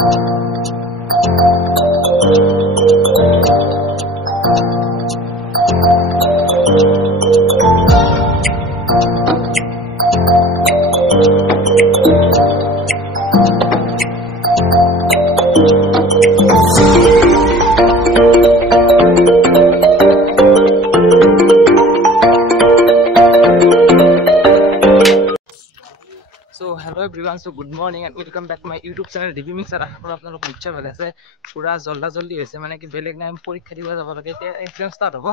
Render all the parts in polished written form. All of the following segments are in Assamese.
So hello everyone, so good morning and welcome back to my YouTube channel DB Mixer. আপোনালোক নিশ্চয় ভালে আছে। পুৰা জল্দি হৈছে মানে কি বেলেগ নাই পৰীক্ষা দিব যাব লাগে এতিয়া এক্সাম ষ্টাৰ্ট হ'ব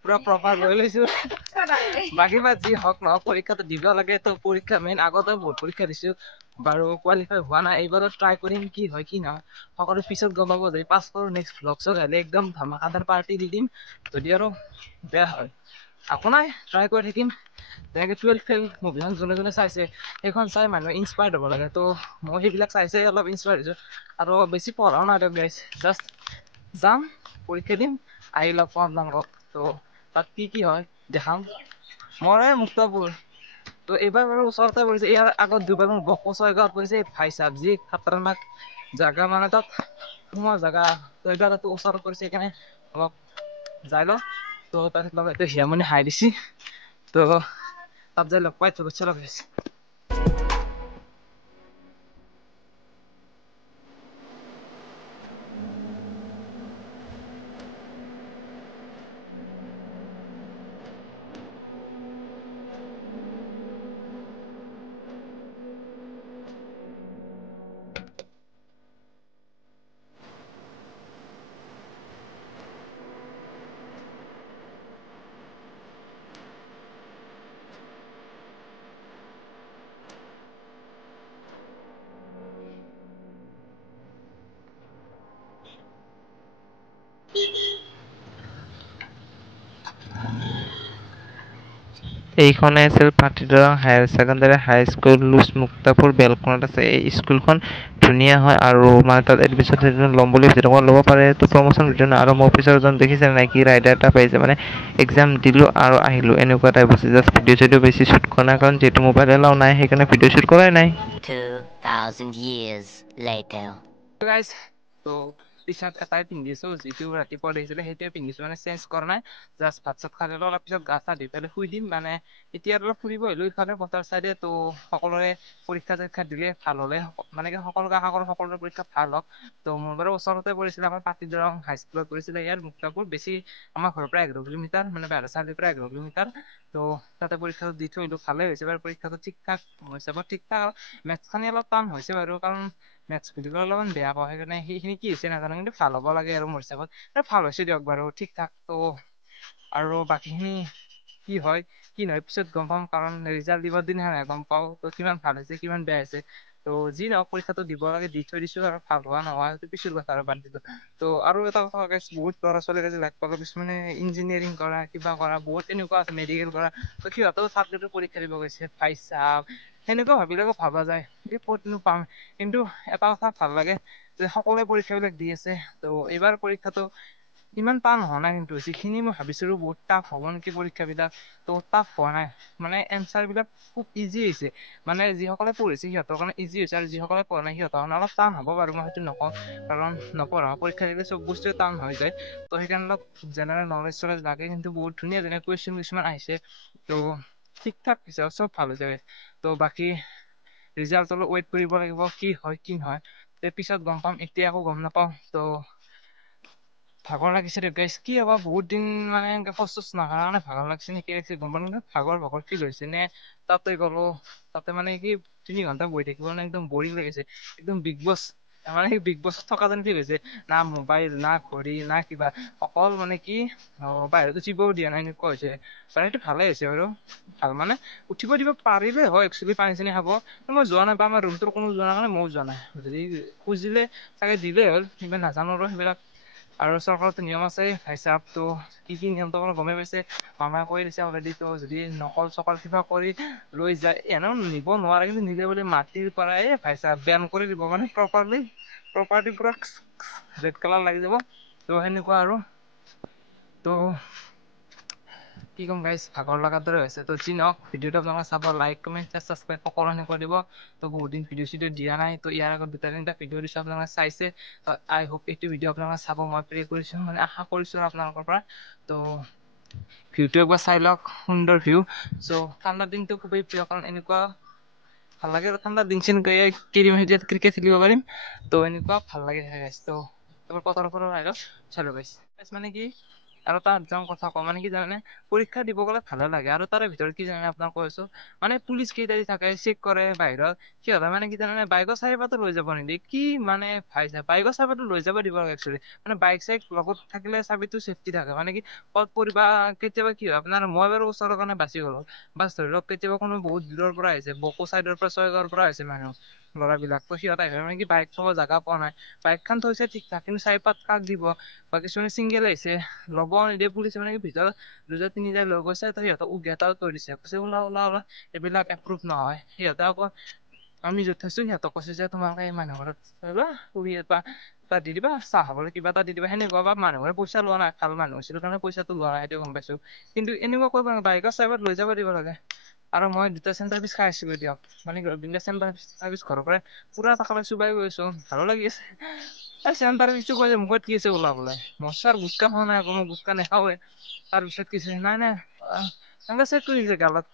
পুৰা প্ৰপাৰ লৈ লৈছো বাকি যি হওক নহওক পৰীক্ষাটো দিব লাগে তো পৰীক্ষা মেইন আগতে বহুত পৰীক্ষা দিছো বাৰু কোৱালিফাই হোৱা নাই এইবাৰো ট্ৰাই কৰিম কি হয় কি নহয় সকলো পিছত গম পাব যদি পাছ কৰোঁ নেক্সট ভ্লগছত হ'লে একদম ধামাকাদাৰ পাৰ্টি দি দিম যদি আৰু বেয়া হয় একো নাই ট্ৰাই কৰি থাকিম তেনেকৈ 12 ফেল মুভিখন যোনে চাইছে সেইখন চাই মানুহে ইনস্পায়াৰ্ড হ'ব লাগে তো মই সেইবিলাক চাইছে অলপ ইনস্পায়াৰ্ড হৈছোঁ আৰু বেছি পঢ়াও নাই গাইজ জাষ্ট যাম পৰীক্ষা দিম আহি লগ পাম আপোনালোকক তো তাত কি হয় দেখাম মই মুক্তাপুৰ তো এইবাৰ বাৰু ওচৰতে পৰিছে ইয়াৰ আগত দুবাৰ মোৰ বকচয়গাঁৱত পৰিছে ভাই চাব যি খাতৰনাক জাগা মানে তাত সোমোৱা জাগা তো এইবাৰ তাতো ওচৰত পৰিছে সেইকাৰণে অলপ যাই লওঁ তো তাত লগ এইটো হিয়ামনি হাই দিছি তো তাত যাই লগ পাই শুভেচ্ছা লগাইছে এইখনে আছিল পাটিদৰং higher secondary high school loose Muktapur বেলখনত আছে এই স্কুলখন ধুনীয়া হয় আৰু মানে তাত এডমিশ্যন ল'ম বুলি ভাবিছে ল'ব পাৰে তো প্ৰমোশ্যন ভিডিঅ' নাই আৰু মোৰ অফিচাৰ এজন দেখিছে নাই কি ৰাইডাৰ এটা পাইছে মানে এক্সাম দিলোঁ আৰু আহিলোঁ এনেকুৱা টাইপ হৈছে জাষ্ট ভিডিঅ' বেছি শ্বুট কৰা নাই কাৰণ যিহেতু মোবাইল এলাও নাই সেইকাৰণে ভিডিঅ' শ্বুট কৰাই নাই 2000 years later গাইজ তো টি চাৰ্ট এটাই পিন্ধিছোঁ যিটো ৰাতিপুৱা দেখিছিলে সেইটোৱে পিন্ধিছোঁ মানে চেঞ্জ কৰা নাই জাষ্ট ভাত চাত খাই অলপ পিছত গা চা ধুই পেলাই শুই দিম মানে এতিয়া অলপ ফুৰিব আহিলোঁ ইফালে পথাৰ চাইডে তো সকলোৰে পৰীক্ষা চৰীক্ষা দিলে ভাল হ'লে মানে কি সকলোৰে পৰীক্ষা ভাল হওক তো মোৰ বাৰু ওচৰতে পৰিছিলে আমাৰ পাটিদৰং হাইস্কুলত পৰিছিলে ইয়াৰ মুক্তাপুৰ বেছি আমাৰ ঘৰৰ পৰা 11 কিলোমিটাৰ মানে বাৰচালিৰ পৰা 11 কিলোমিটাৰ তো তাতে পৰীক্ষাটো দি থৈ আহিলোঁ ভালেই হৈছে বাৰু পৰীক্ষাটো ঠিক ঠাক হৈছে বাৰু ঠিক ঠাক মেথছখিনি অলপ টান হৈছে বাৰু কাৰণ মেথছ বুলি ক'লে অলপমান বেয়া পাওঁ সেইকাৰণে সেইখিনি কি হৈছে নাজানো কিন্তু ভাল হ'ব লাগে আৰু মোৰ হিচাপত ভাল হৈছে দিয়ক বাৰু ঠিক ঠাক তো আৰু বাকীখিনি কি হয় কি নহয় পিছত গম পাম কাৰণ ৰিজাল্ট দিবৰ দিনাহে গম পাওঁ তো কিমান ভাল হৈছে কিমান বেয়া হৈছে তো যি নহওক পৰীক্ষাটো দিব লাগে দি থৈ দিছোঁ আৰু ভাল হোৱা নোহোৱা সেইটো পিছৰ কথা আৰু বাদ দিলোঁ তো আৰু এটা কথা গাইছ বহুত ল'ৰা ছোৱালী লাগ পালোঁ কিছুমানে ইঞ্জিনিয়াৰিং কৰা কিবা কৰা বহুত এনেকুৱা আছে মেডিকেল কৰা তো সিহঁতেও চাবজেক্টৰ পৰীক্ষা দিব গৈছে ভাই চাব সেনেকুৱা ভাবিলেও ভাবা যায় এই ক'তনো পাম কিন্তু এটা কথা ভাল লাগে যে সকলোৱে পৰীক্ষাবিলাক দি আছে তো এইবাৰ পৰীক্ষাটো ইমান টান হোৱা নাই কিন্তু যিখিনি মই ভাবিছিলোঁ বহুত টাফ হ'ব নেকি পৰীক্ষাবিলাক তো টাফ হোৱা নাই মানে এনচাৰবিলাক খুব ইজি হৈছে মানে যিসকলে পঢ়িছে সিহঁতৰ কাৰণে ইজি হৈছে আৰু যিসকলে পঢ়া নাই সিহঁতৰ কাৰণে অলপ টান হ'ব বাৰু মই সেইটো নকওঁ কাৰণ নপঢ়া পৰীক্ষা দিলে চব বস্তুৱে টান হৈ যায় তো সেইকাৰণে অলপ জেনেৰেল নলেজ চলেজ লাগে কিন্তু বহুত ধুনীয়া ধুনীয়া কুৱেশ্যন কিছুমান আহিছে তো ঠিক ঠাক হৈছে চব ভাল হৈছে তো বাকী ৰিজাল্টলৈ ৱেইট কৰিব লাগিব কি হয় কি নহয় পিছত গম পাম এতিয়া একো গম নাপাওঁ তো ভাগৰ লাগিছে দেউ গাইছ কি হ'ব বহুত দিন মানে খোজ নাহাৰ কাৰণে ভাগৰ লাগিছে নেকি গম পালোঁ ভাগৰ ফিল হৈছে নে তাতে গ'লো তাতে মানে কি 3 ঘণ্টা বহি থাকিব মানে একদম বৰিং লাগিছে একদম বিগ বছ মানে সেই বিগ বছত থকা যেন ফিল হৈছে না মোবাইল না ঘড়ী না কিবা অকল মানে কি বাহিৰত উঠিবও দিয়া নাই এনেকুৱা হৈছে বাৰু সেইটো ভালেই হৈছে বাৰু ভাল মানে উঠিব দিব পাৰিলে হয় একচুৱেলি পানী চানী খাব মই যোৱা নাই বা আমাৰ ৰুমটোৰ কোনো যোৱা নাই কাৰণে ময়ো যোৱা নাই যদি খুজিলে চাগে দিলেই হ'ল ইমান নাজানো আৰু সেইবিলাক আৰু চৰকাৰতো নিয়ম আছে হিচাপটো কি নিয়মটো গমেই পাইছে মামাই কৈ দিছে অলৰেডি তো যদি নকল চকল কিবা কৰি লৈ যায় এনেও নিব নোৱাৰে কিন্তু নিলে বুলি মাটিৰ পৰা ভাই চাব বেন কৰি দিব মানে প্ৰপাৰ্টি পুৰা ৰেড কালাৰ লাগি যাব তো সেনেকুৱা আৰু তো কি ক'ম গাইজ, ভাগৰ লগাৰ দৰে হৈছে। তো যি নহওক, ভিডিঅ'টো আপোনালোকে চাব, লাইক কমেণ্ট ছাবস্ক্ৰাইব সকলোখিনি কৰি দিব। তো বহুত দিন ভিডিঅ' দিয়া নাই, তো ইয়াৰ আগত 2-3টা ভিডিঅ' দিছোঁ, আপোনালোকে চাইছে। আই হোপ এইটো ভিডিঅ' আপোনালোকে চাব, মই প্ৰে কৰিছোঁ, মানে আশা কৰিছোঁ আপোনালোকৰ পৰা। তো ভিউটো একবাৰ চাই লওক, সুন্দৰ ভিউ। চ' ঠাণ্ডাৰ দিনটো খুবেই প্ৰিয়, কাৰণ এনেকুৱা ভাল লাগে আৰু ঠাণ্ডাৰ দিন চিন কেইদিনমান ক্ৰিকেট খেলিব পাৰিম। তো এনেকুৱা ভাল লাগে গাইজ। তো এবাৰ পথাৰৰ পৰা আহিলোঁ, চালো গাইজ মানে কি আৰু তাৰ যাওঁ কথা কওঁ, মানে কি জানে পৰীক্ষা দিব গ'লে ভালে লাগে। আৰু তাৰে ভিতৰত কি জানে আপোনাক কৈ আছোঁ, মানে পুলিচ কেইটা থাকে চেক কৰে বাহিৰত, সিহঁতে মানে কি জানে বাইকৰ চাবিপাতো লৈ যাব নিদিয়ে। কি মানে ভাই চাই বাইকৰ চাবিপাতো লৈ যাব দিব লাগে একচুৱেলি। মানে বাইক চাইক লগত থাকিলে চাবিতো চেফটি থাকে, মানে কি ক'ত পৰিবা কেতিয়াবা কি হয় আপোনাৰ। মই বাৰু ওচৰৰ কাৰণে বাচি গ'লো, বাছ ধৰি লওক কেতিয়াবা কোনো বহুত দূৰৰ পৰা আহিছে, বকো চাইডৰ পৰা ছয়গাঁৱৰ পৰা আহিছে মানুহ ল'ৰাবিলাক, তো সিহঁত আহিলে মানে কি বাইক থব জাগা পোৱা নাই, বাইকখন থৈছে ঠিক ঠাক, কিন্তু চাবিপাত কাক দিব। বা কিছুমানে চিংগেল আহিছে, ল'ব নিদিয়ে পুলিচে, মানে কি ভিতৰত 2-3টা লৈ গৈছে, তো সিহঁতক উগেটাও থৈ দিছে, কৈছে ওলা ওলা ওলা, এইবিলাক এপ্ৰুভ নহয়। সিহঁতে আকৌ আমি য'ত থৈছো সিহঁতক কৈছে যে তোমালোকে এই মানুহ ঘৰত পুৰি এটা দি দিবা, চাহ খাবলৈ কিবা এটা দি দিবা, সেনেকুৱা। বা মানুহ ঘৰে পইচা লোৱা নাই, ভাল মানুহ আছিল কাৰণে পইচাটো লোৱা নাই, সেইটো গম পাইছো। কিন্তু এনেকুৱা কৰিব নালাগে, বাইকৰ চাবিপাত লৈ যাব দিব লাগে। আৰু মই 2টা চেণ্টাৰ পিচ খাই আছিলো দিয়ক, মানে চেণ্টাৰ পিচ ঘৰৰ পৰাই পুৰা টাকা চোবাই গৈ আছো, ভালো লাগি আছে। চেণ্টাৰ পিচটো কৈছে মুখত কি আছে ওলাবলৈ, মই ছাৰ গুটখা খোৱা নাই আকৌ, মই গুটখা নাখাওঁৱে। তাৰপিছত কৈছে নাই নাই এনেকে চেক কৰিছে গালত,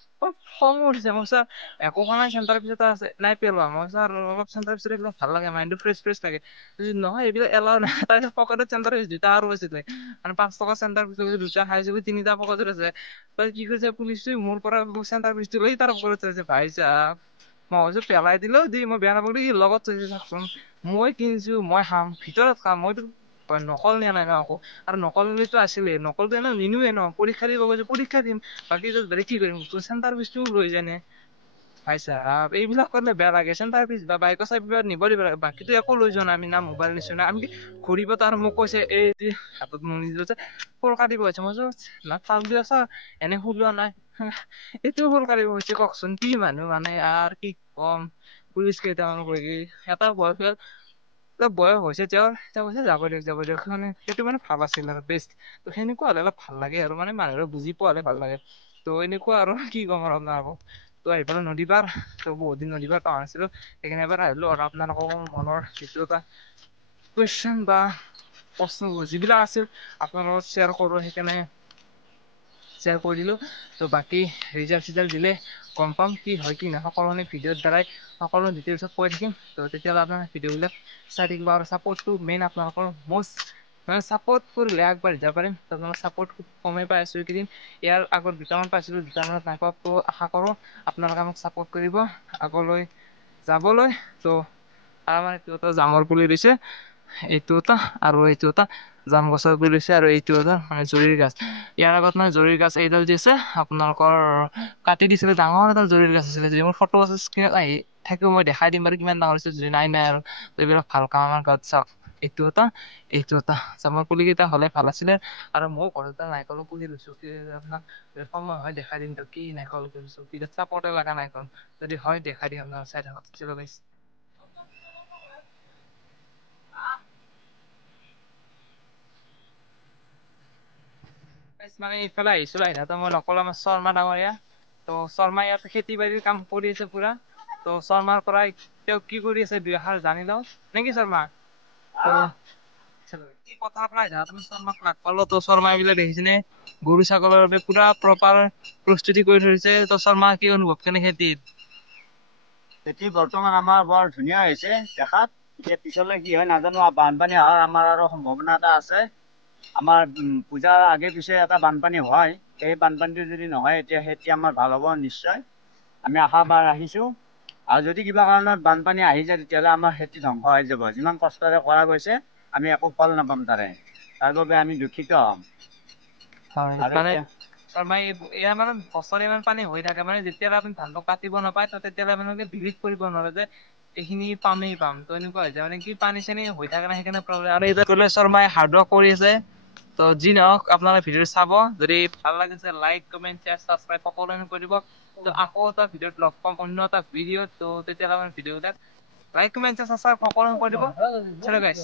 খঙো উঠিছে। মই ছাৰ একো খোৱা নাই, চেণ্টাৰ পিছ এটা আছে নাই পেলোৱা। মই ছাৰ অলপ চেণ্টাৰ পিছত এইবিলাক ভাল লাগে, মাইণ্ডটো ফ্ৰেছ লাগে। নহয় এইবিলাক এলাও নাই। তাৰপিছত পকেটত চেণ্টাৰ পিছ 2টা আৰু আছিলে, মানে 5 টকা চেণ্টাৰ পিছ 2টা খাইছো, 3টা পকেটত আছে। তই কি কৰিছে পুলিচটো মোৰ পৰা চেণ্টাৰ পিচটো লৈ তাৰ পকেটত থৈছে। ভাই সাহাব, মই ভাবিছো পেলাই দিলেও দি, মই বেয়া নাপালো, ই লগত থৈছে চাওকচোন। মই কিনিছো, মই খাম, ভিতৰত খাম, মইতো নকল নিয়া নাই ন আকৌ। আৰু নকলটো আছিলে, নকলটো এনে নিনোৱে ন, পৰীক্ষা দিব গৈছো পৰীক্ষা দিম, বাকী বেলেগ কি কৰিম। চেণ্টাৰ পিচটোও লৈ জানে ভাই সাহাব, এইবিলাক কৰিলে বেয়া লাগে। চেণ্টাৰ পিচ বা বাইকৰ চাবিপাত নিব দিব লাগে, বাকীতো একো লৈ যোৱা নাই আমি, না মোবাইল নিছো না আনকি ঘূৰিব। তাৰ মোক কৈছে এই হাতত নিদিলো যে ফোৰ কাটিব কৈছে। মই না চাওক দিয়ক ছাৰ এনে খোলোৱা নাই, এইটোও ফোৰ কাটিব কৈছে। কওকচোন কি মানুহ মানে আৰু কি কম। পুলিচ কেইটামানক এটা বয়স হৈছে তেওঁৰ, তেওঁ কৈছে যাব দিয়ক, মানে সেইটো মানে ভাল আছিল আৰু বেষ্ট। ত সেনেকুৱা হলে অলপ ভাল লাগে আৰু, মানে মানুহে বুজি পোৱা হলে ভাল লাগে। ত' এনেকুৱা আৰু কি ক'ম আৰু আপোনাৰ আকৌ। ত আহিফালে নদী পাৰ, ত বহুত দিন নদী পাৰ অহা নাছিলো, সেইকাৰণে এবাৰ আহিলো। আৰু আপোনালোকৰ মনৰ যিটো এটা কুৱেশন বা প্ৰশ্ন যিবিলাক আছিল আপোনাৰ লগত শ্বেয়াৰ কৰো, সেইকাৰণে শ্বেয়াৰ কৰি দিলো। ত' বাকী ৰিজাল্ট দিলে গম পাম কি হয় কি নহয়, সকলোখিনি ভিডিঅ'ৰ দ্বাৰাই সকলো ডিটেইলছত কৈ থাকিম। ত' তেতিয়াহ'লে আপোনাৰ ভিডিঅ'বিলাক চাই থাকিব। আৰু চাপৰ্টটো মেইন, আপোনালোকৰ মষ্ট মানে চাপৰ্ট কৰিলে আগবাঢ়ি যাব পাৰিম। আপোনালোকৰ চাপৰ্ট খুব কমেই পাই আছো এইকেইদিন, ইয়াৰ আগত 2টামান পাইছিলো, 2টামানত নাই পোৱা। ত' আশা কৰো আপোনালোকে মোক চাপৰ্ট কৰিব আগলৈ যাবলৈ। ত' আমাৰ এইটো এটা জামৰ পুলি দিছে, এইটো এটা আৰু এইটো এটা জাম গছৰ পুলি দিছে, আৰু এইটো এটা মানে জৰুৰী গাছ। ইয়াৰ আগত মানে জৰুৰী গাছ এইডাল দি আছে আপোনালোকৰ কাটি দিছিলে, ডাঙৰ এডাল জৰুৰী গাছ আছিলে। যদি মোৰ ফটো আছে স্ক্ৰীনত আহি থাকিব, মই দেখাই দিম বাৰু কিমান ডাঙৰ হৈছে। যদি নাই আৰু এইবিলাক ভাল কাম আমাৰ গাঁৱত চাওক, এইটো এটা এইটো এটা জামৰ পুলি কেইটা হলে ভাল আছিলে। আৰু ময়ো ঘৰত নাৰিকলৰ পুলি ৰুইছো, আপোনাক সময় হয় দেখাই দিম। কি নাৰিকল ৰুইছো, চাপৰ্টে লগা নাৰিকল, যদি হয় দেখাই দিম আপোনাক, চাই থাকক। মানে ইফালে আহিছো, আহি থাকোঁতে মই লগ পালো আমাৰ শৰ্মা ডাঙৰীয়া। ত' শৰ্মা ইয়াত খেতি বাতিৰ কাম কৰি আছে পুৰা। ত' শৰ্মাৰ পৰা তেওঁ কি কৰি আছে 2 এষাৰ জানি লওঁ নেকি শৰ্মা। পথাৰৰ পৰা আহি থাকোঁতে শৰ্মাক লগ পালো। ত' শৰ্মা এইবিলাক দেখিছেনে, গৰু ছাগলৰ বাবে পুৰা প্ৰপাৰ প্ৰস্তুতি কৰি ধৰিছে। ত' শৰ্মা কি অনুভৱ কেনে খেতিত? খেতি বৰ্তমান আমাৰ বৰ ধুনীয়া হৈছে দেখাত। এতিয়া পিছলৈ কি হয় নাজানো, বানপানী অহাৰ আমাৰ আৰু সম্ভাৱনা এটা আছে। আমাৰ পূজাৰ আগে পিছে এটা বানপানী হয়, সেই বানপানীটো যদি নহয় এতিয়া খেতি আমাৰ ভাল হ'ব নিশ্চয়, আমি আশা ৰাখিছো। আৰু যদি কিবা কাৰণত বানপানী আহি যায়, তেতিয়াহ'লে আমাৰ খেতি ধ্বংস হৈ যাব। যিমান কষ্টৰে কৰা গৈছে আমি একো ফল নাপাম তাৰে, তাৰ বাবে আমি দুখিত হ'ম। হয় আৰু মানে এতিয়া শৰ্মা ইয়াৰ মানে বছৰে ইমান পানী হৈ থাকে, মানে যেতিয়ালৈ আপুনি ধানটো কাটিব নাপায় তেতিয়ালৈ মানে বিলিভ কৰিব নোৱাৰে যে এইখিনি পামেই পাম। ত' এনেকুৱা হৈ যায় মানে কি পানী চানী হৈ থাকে না, সেইকাৰণে প্ৰব্লেম। আৰু এতিয়া শৰ্মাই হাৰ্ড ৱৰ্ক কৰি আছে। ত' যি নহওক আপোনালোকে ভিডিঅ'টো চাব, যদি ভাল লাগিছে লাইক কমেণ্ট শ্বেয়াৰ ছাবস্ক্ৰাইব সকলোখিনি কৰি দিব। ত' আকৌ এটা ভিডিঅ'ত লগ পাম, অন্য এটা ভিডিঅ'ত। ত' তেতিয়াহ'লে ভিডিঅ'বিলাক লাইক কমেণ্ট শ্বেয়াৰ ছাবস্ক্ৰাইব সকলোখিনি কৰি দিব। চলো গাইজ।